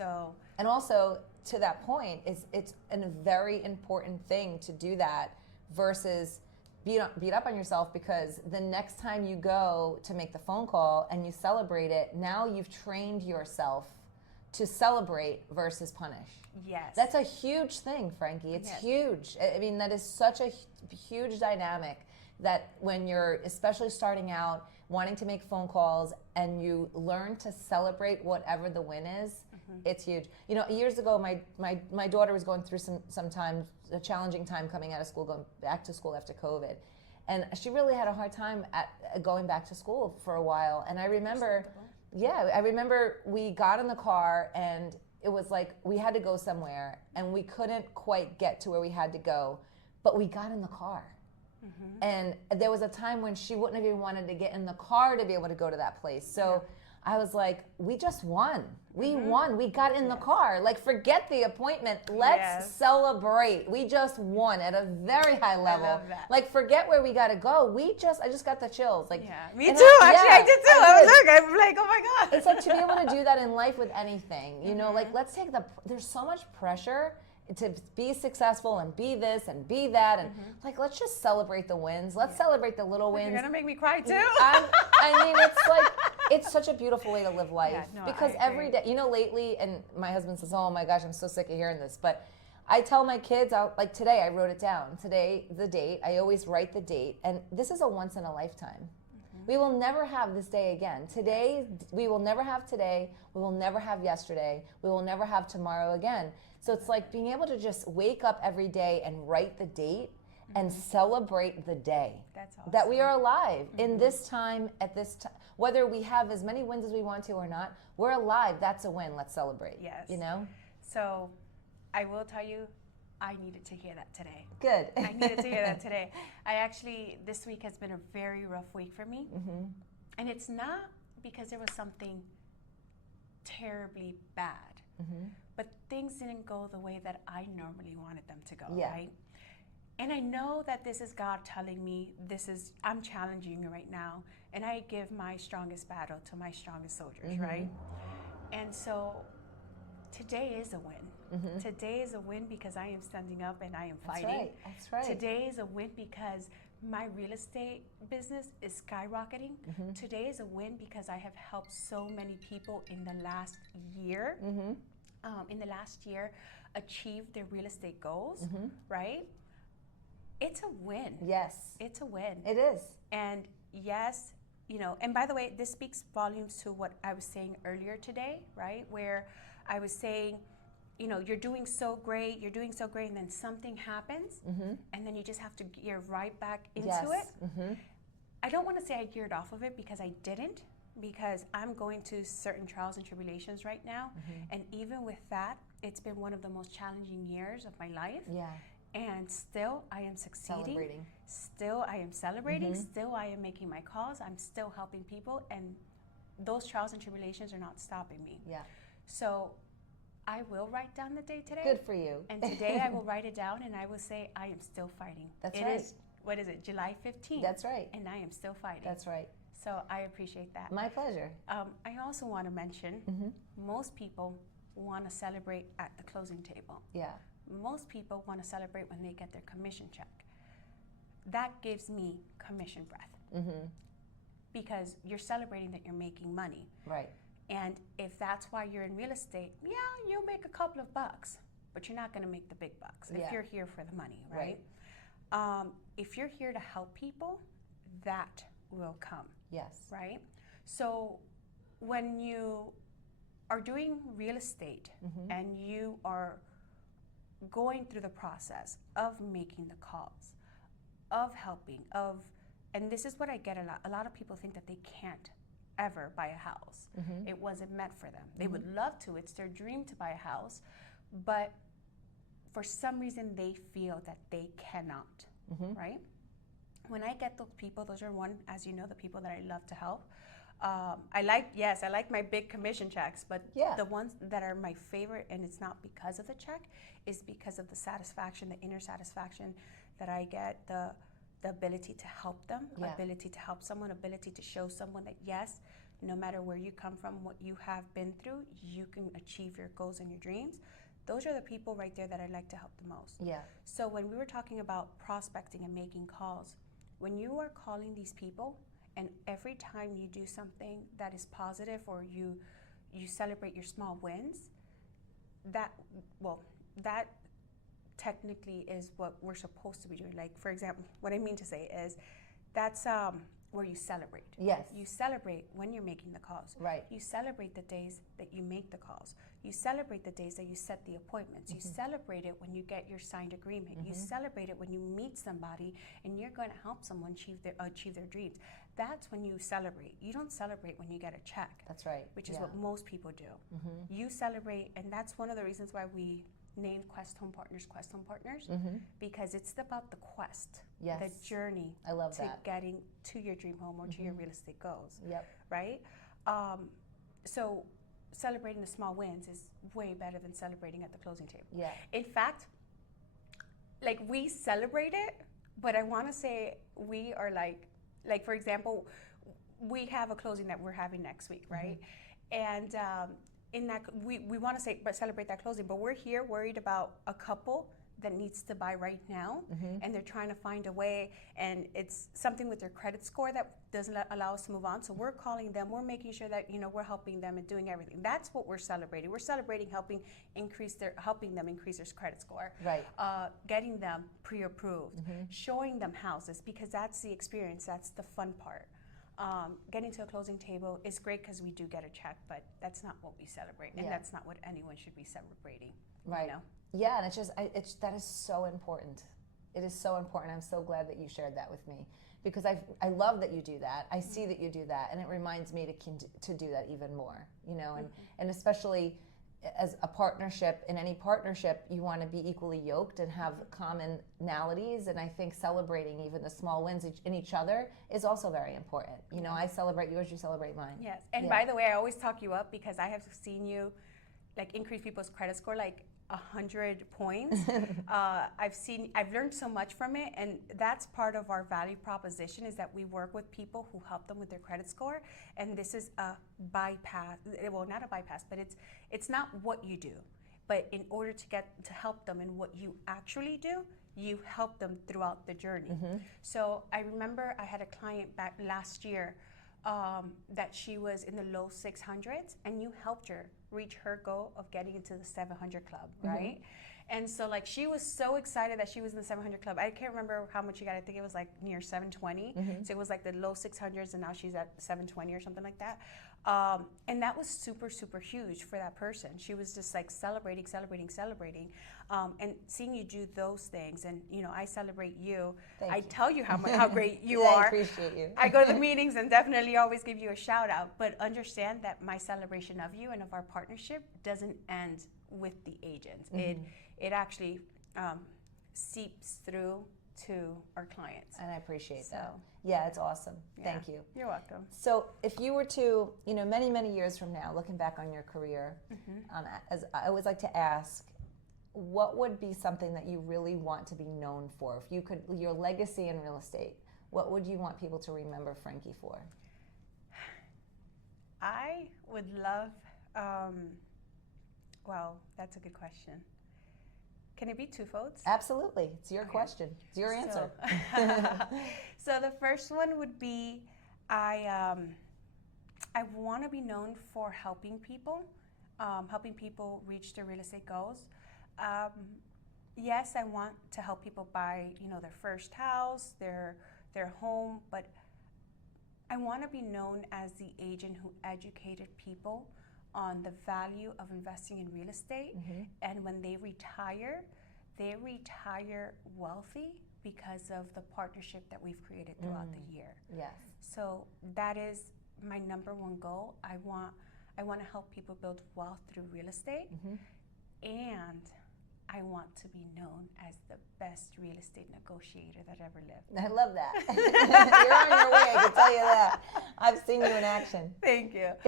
So, and also to that point, it's a very important thing to do that versus beat up on yourself, because the next time you go to make the phone call and you celebrate it, now you've trained yourself to celebrate versus punish. yes. That's a huge thing, Frankie. It's Yes. huge. I mean, that is such a huge dynamic that when you're especially starting out, wanting to make phone calls, and you learn to celebrate whatever the win is, it's huge. You know, years ago, my daughter was going through sometimes a challenging time coming out of school, going back to school after COVID. And she really had a hard time at going back to school for a while. And I remember, we got in the car, and it was like we had to go somewhere, and we couldn't quite get to where we had to go, but we got in the car. And there was a time when she wouldn't have even wanted to get in the car to be able to go to that place. So I was like, we just won. We won. We got in the car. Like, forget the appointment. Let's celebrate. We just won at a very high level. I love that. Like, forget where we got to go. I just got the chills. Like, Me and too. Actually, I did too. I'm like, oh my God. It's like to be able to do that in life with anything. You know, like, let's take there's so much pressure to be successful and be this and be that, and like, let's just celebrate the wins. Let's celebrate the little wins. You're gonna make me cry too. I mean, it's like, it's such a beautiful way to live life. Yeah, no, because I every agree. day, you know, lately, and my husband says, oh my gosh, I'm so sick of hearing this, but I tell my kids, like today, I wrote it down. Today, the date, I always write the date, and this is a once in a lifetime. We will never have this day again. Today, we will never have today. We will never have yesterday. We will never have tomorrow again. So it's like being able to just wake up every day and write the date and celebrate the day. That's awesome. That we are alive in this time, at this time. Whether we have as many wins as we want to or not, we're alive. That's a win. Let's celebrate. Yes. You know? So I will tell you, I needed to hear that today. Good. I needed to hear that today. This week has been a very rough week for me. And it's not because there was something terribly bad, but things didn't go the way that I normally wanted them to go, right? And I know that this is God telling me, I'm challenging you right now, and I give my strongest battle to my strongest soldiers, right? And so today is a win. Today is a win because I am standing up and I am fighting. That's right. Today is a win because my real estate business is skyrocketing. Today is a win because I have helped so many people in the last year. Achieve their real estate goals, right? It's a win. Yes. It's a win. It is. And yes, you know, and by the way, this speaks volumes to what I was saying earlier today, right? Where I was saying, you know, you're doing so great, and then something happens, and then you just have to gear right back into it. I don't want to say I geared off of it because I didn't, because I'm going to certain trials and tribulations right now, and even with that, it's been one of the most challenging years of my life. Yeah. And still, I am succeeding. Celebrating. Still, I am celebrating. Still, I am making my calls. I'm still helping people, and those trials and tribulations are not stopping me. Yeah. So I will write down the day today. Good for you. And today I will write it down, and I will say I am still fighting. That's right. What is it, July 15th? That's right. And I am still fighting. That's right. So I appreciate that. My pleasure. I also want to mention, most people want to celebrate at the closing table. Yeah. Most people want to celebrate when they get their commission check. That gives me commission breath. Because you're celebrating that you're making money. Right. And if that's why you're in real estate, yeah, you'll make a couple of bucks, but you're not going to make the big bucks if you're here for the money, right? If you're here to help people, that will come. Yes. Right? So when you are doing real estate and you are going through the process of making the calls, of helping, and this is what I get a lot. A lot of people think that they can't ever buy a house. It wasn't meant for them. They would love to. It's their dream to buy a house, but for some reason they feel that they cannot, right? When I get those people, those are as you know, the people that I love to help. I like my big commission checks, but the ones that are my favorite, and it's not because of the check, is because of the satisfaction, the inner satisfaction that I get, the ability to help them, ability to help someone, ability to show someone that yes, no matter where you come from, what you have been through, you can achieve your goals and your dreams. Those are the people right there that I like to help the most. Yeah. So when we were talking about prospecting and making calls, when you are calling these people, and every time you do something that is positive, or you celebrate your small wins, that technically is what we're supposed to be doing. Like, for example, what I mean to say is that's where you celebrate. Yes. You celebrate when you're making the calls. Right. You celebrate the days that you make the calls. You celebrate the days that you set the appointments. You celebrate it when you get your signed agreement. You celebrate it when you meet somebody and you're going to help someone achieve their dreams. That's when you celebrate. You don't celebrate when you get a check. That's right. Which is what most people do. You celebrate, and that's one of the reasons why we named Quest Home Partners, because it's about the quest, yes. the journey I love to that. getting to your dream home or to your real estate goals. Yep. Right? So celebrating the small wins is way better than celebrating at the closing table. Yeah. In fact, like, we celebrate it, but I want to say we are like for example, we have a closing that we're having next week, right? And in that, we want to celebrate that closing, but we're here worried about a couple that needs to buy right now, and they're trying to find a way, and it's something with their credit score that doesn't allow us to move on. So we're calling them, we're making sure that we're helping them and doing everything. That's what we're celebrating. We're celebrating helping them increase their credit score, right? Getting them pre-approved, showing them houses, because that's the experience. That's the fun part. Getting to a closing table is great because we do get a check, but that's not what we celebrate, and that's not what anyone should be celebrating. Right. You know? Yeah, and that is so important. It is so important. I'm so glad that you shared that with me, because I love that you do that. I see that you do that, and it reminds me to do that even more. And especially as a partnership, in any partnership, you want to be equally yoked and have commonalities. And I think celebrating even the small wins in each other is also very important. I celebrate yours, you celebrate mine. Yes, and by the way, I always talk you up because I have seen you increase people's credit score 100 points. I've learned so much from it, and that's part of our value proposition, is that we work with people who help them with their credit score, and this is a bypass, well, not a bypass, but it's not what you do, but in order to help them in what you actually do, you help them throughout the journey. So I remember I had a client back last year that she was in the low 600s, and you helped her reach her goal of getting into the 700 club, right? And so she was so excited that she was in the 700 club. I can't remember how much she got. I think it was near 720. So it was the low 600s, and now she's at 720 or something like that. And that was super, super huge for that person. She was just celebrating. And seeing you do those things, and I celebrate you. Thank I you. tell you how great you Yeah, are. I appreciate you. I go to the meetings and definitely always give you a shout out, but understand that my celebration of you and of our partnership doesn't end with the agents. It actually seeps through to our clients. And I appreciate that. Yeah, it's awesome. Yeah. Thank you. You're welcome. So if you were to, many, many years from now, looking back on your career, as I always like to ask, what would be something that you really want to be known for? If you could, your legacy in real estate, what would you want people to remember Frankie for? I would love, well, that's a good question. Can it be twofolds? Absolutely. It's your question. It's your answer. So the first one would be, I want to be known for helping people reach their real estate goals. Yes, I want to help people buy, their first house, their home, but I want to be known as the agent who educated people on the value of investing in real estate. And when they retire wealthy because of the partnership that we've created throughout the year. Yes. So that is my number one goal. I want to help people build wealth through real estate, and I want to be known as the best real estate negotiator that ever lived. I love that. You're on your way, I can tell you that. I've seen you in action. Thank you.